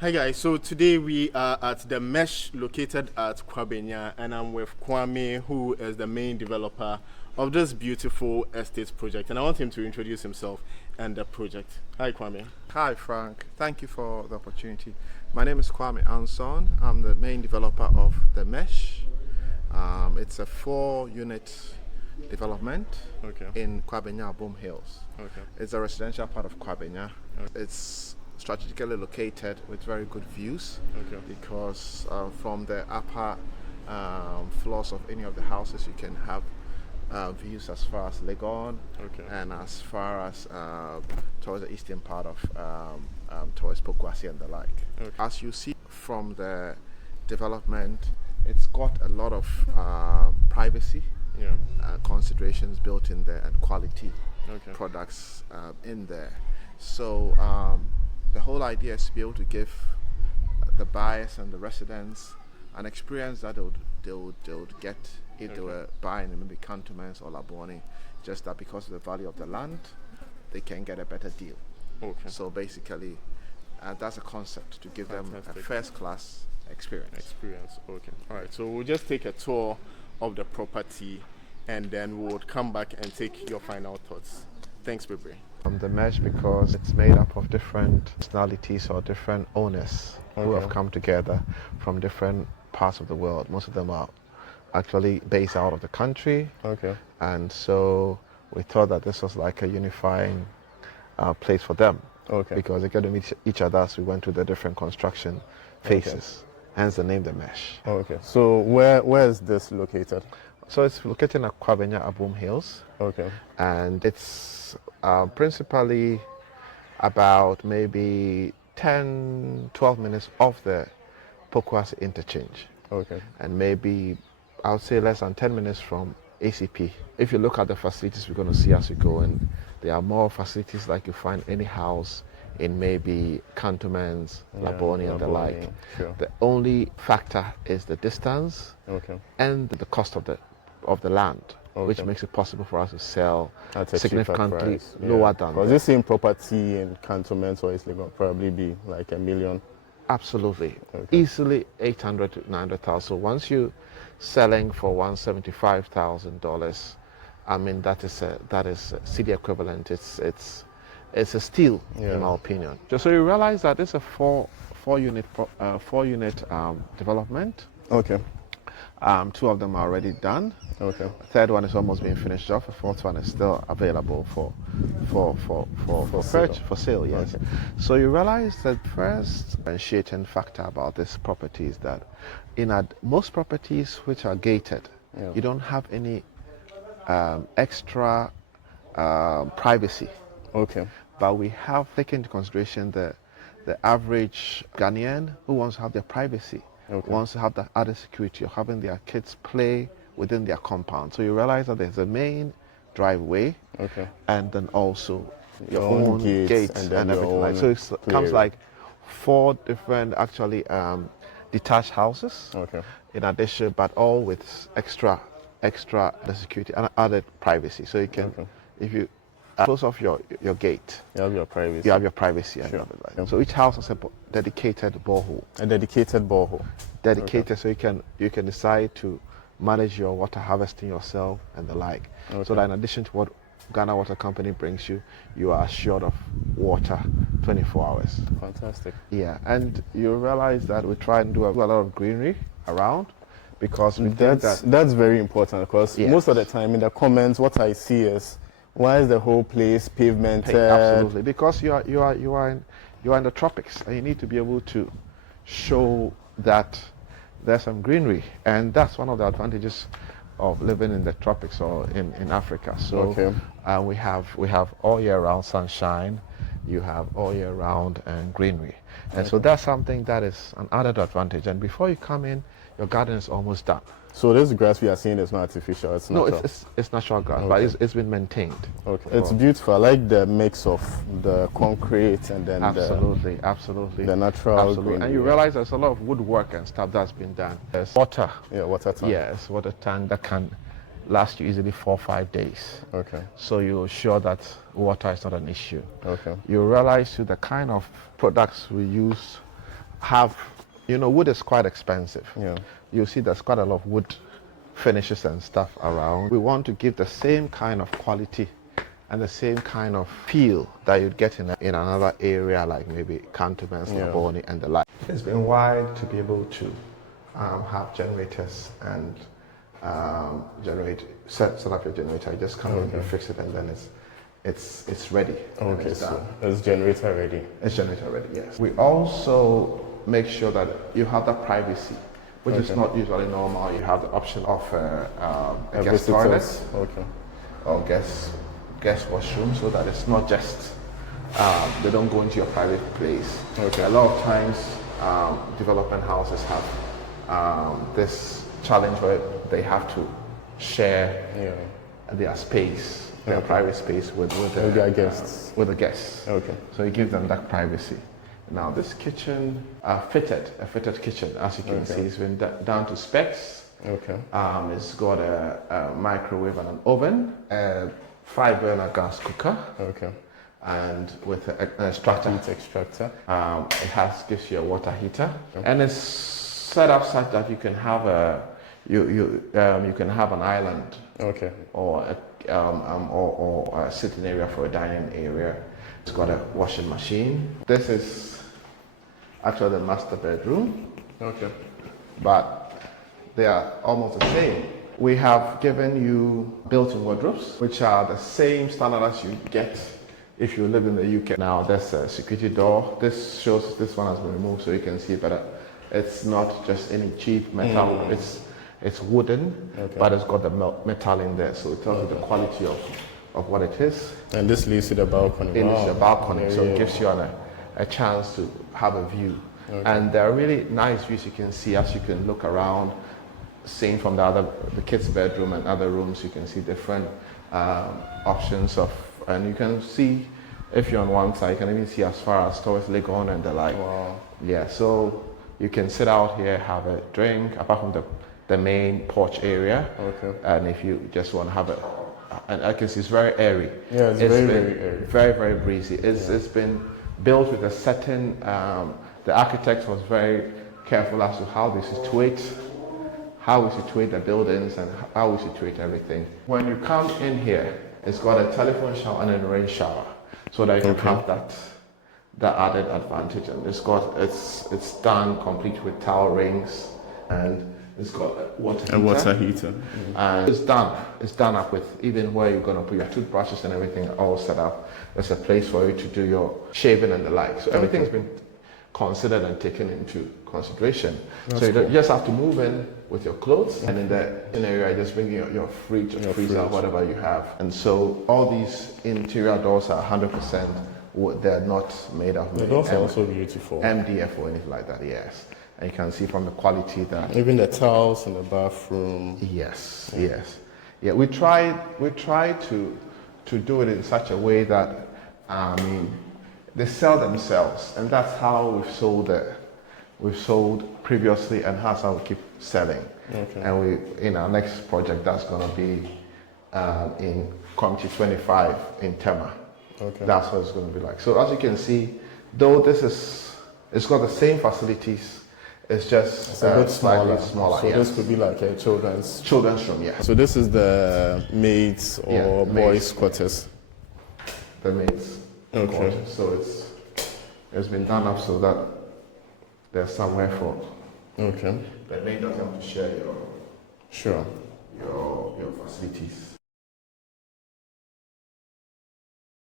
Hi guys, so today we are at the mesh located at Kwabenya, and I'm with Kwame, who is the main developer of this beautiful estate project, and I want him to introduce himself and the project. Hi Kwame. Hi Frank, thank you for the opportunity. My name is Kwame Anson. I'm the main developer of the mesh. It's a 4-unit development in Kwabenya Boom Hills. It's a residential part of Kwabenya. It's strategically located with very good views because from the upper floors of any of the houses you can have views as far as Legon and as far as towards the eastern part of towards Pokuase and the like. As you see from the development, it's got a lot of privacy considerations built in there and quality products in there. So the whole idea is to be able to give the buyers and the residents an experience that they would get if they were buying maybe cantonments or Laboni, just that because of the value of the land, they can get a better deal. So basically, that's a concept to give them a first-class experience. All right, so we'll just take a tour of the property and then we'll come back and take your final thoughts. Thanks, Bibri. The mesh, because it's made up of different personalities or different owners who have come together from different parts of the world. Most of them are actually based out of the country. And so we thought that this was like a unifying place for them because they get to meet each other as we went through the different construction phases. Hence the name, the mesh. So where is this located? So it's located at Kwabenya Boom Hills. And it's principally about maybe 10-12 minutes off the pokuase interchange. And maybe I would say less than 10 minutes from ACP. If you look at the facilities we're going to see as we go in, there are more facilities like you find any house in maybe cantonments, Laboni and the like. The only factor is the distance and the cost of the land, which makes it possible for us to sell significantly lower than. Because this same property in cantonments or Islay will probably be like $1 million. Absolutely, easily 800 to 900,000. So once you selling for $175,000, I mean that is city equivalent. It's a steal in my opinion. Just so you realize that it's a four unit development. Two of them are already done. The third one is almost being finished off. The fourth one is still available for sale. Yes. So you realize that first differentiating factor about this property is that in most properties which are gated, you don't have any extra privacy. But we have taken into consideration the average Ghanaian who wants to have their privacy. Wants to have the added security of having their kids play within their compound. So you realize that there's a main driveway and then also your own gates and everything like. So it comes like 4 different actually detached houses in addition, but all with extra security and added privacy. So you can, if you close off your gate, You have your privacy. you have your privacy. So each house has a dedicated borehole. A dedicated borehole. So you can decide to manage your water harvesting yourself and the like. So that in addition to what Ghana Water Company brings you, you are assured of water 24 hours. Fantastic. Yeah, and you realize that we try and do a lot of greenery around because we think that's very important because most of the time in the comments what I see is, why is the whole place pavemented? Absolutely, because you are in the tropics and you need to be able to show that there's some greenery, and that's one of the advantages of living in the tropics or in Africa. So we have all year round sunshine, you have all year round and greenery, and so that's something that is an added advantage. And before you come in, your garden is almost done. So this grass we are seeing is not artificial, it's natural? No, it's natural grass, but it's been maintained. It's beautiful. I like the mix of the concrete and then absolutely the natural green. And you realize there's a lot of woodwork and stuff that's been done. There's water. Water tank. Yes, water tank that can last you easily 4 or 5 days. So you're sure that water is not an issue. You realize too the kind of products we use have, wood is quite expensive. Yeah. You'll see there's quite a lot of wood finishes and stuff around. We want to give the same kind of quality and the same kind of feel that you'd get in another area like maybe Cantonments, Labone and the like. It's been wide to be able to have generators and set up your generator. You just come in, you fix it, and then it's ready. Okay, so it's generator ready. It's generator ready, yes. We also make sure that you have that privacy, which is not usually normal. You have the option of a guest toilet, or guest washroom, so that it's not just they don't go into your private place. A lot of times development houses have this challenge where they have to share their space, their private space with their guests. With the guests. So you give them that privacy. Now this kitchen, a fitted kitchen, as you can see, it's been down to specs. It's got a microwave and an oven, a 5-burner gas cooker, and with an extractor. It gives you a water heater, and it's set up such that you can have you can have an island, or a sitting area for a dining area. It's got a washing machine. This is actually the master bedroom, but they are almost the same. We have given you built-in wardrobes, which are the same standard as you get if you live in the UK. Now there's a security door. This shows this one has been removed so you can see better. It's not just any cheap metal. It's wooden, but it's got the metal in there, so it tells you the quality of what it is. And this leads to the balcony. It leads to the balcony, so it gives you a chance to have a view. And there are really nice views you can see as you can look around, seeing from the kids' bedroom and other rooms. You can see different options and you can see, if you're on one side, you can even see as far as towards Legon and the like. Yeah, so you can sit out here, have a drink, apart from the main porch area. And if you just want to have and I can see it's very airy. Yeah, it's very airy. Very, very breezy. It's been built with a certain, the architect was very careful as to how we situate the buildings and how we situate everything. When you come in here, it's got a telephone shower and a rain shower, so that you can have that added advantage. And it's done complete with towel rings, and it's got a water heater. And it's done up with even where you're going to put your toothbrushes and everything all set up. There's a place for you to do your shaving and the like. So everything's been considered and taken into consideration. So you just have to move in with your clothes, and in the area, just bring your fridge or freezer, whatever you have. And so all these interior doors are 100% wood. They're not made of the doors are also beautiful. MDF or anything like that, yes. And you can see from the quality that even the towels in the bathroom. Yes. Yeah, we try to do it in such a way that they sell themselves, and that's how we've sold previously, and that's how we keep selling. And in our next project, that's going to be in Community 25 in Tema. That's what it's going to be like. So as you can see, though it's got the same facilities, it's just a bit smaller. So this could be like a children's room, yeah. So this is the maids or boys' quarters. The maids. Quarters. So it's been done up so that there's somewhere for the maid doesn't have to share your facilities.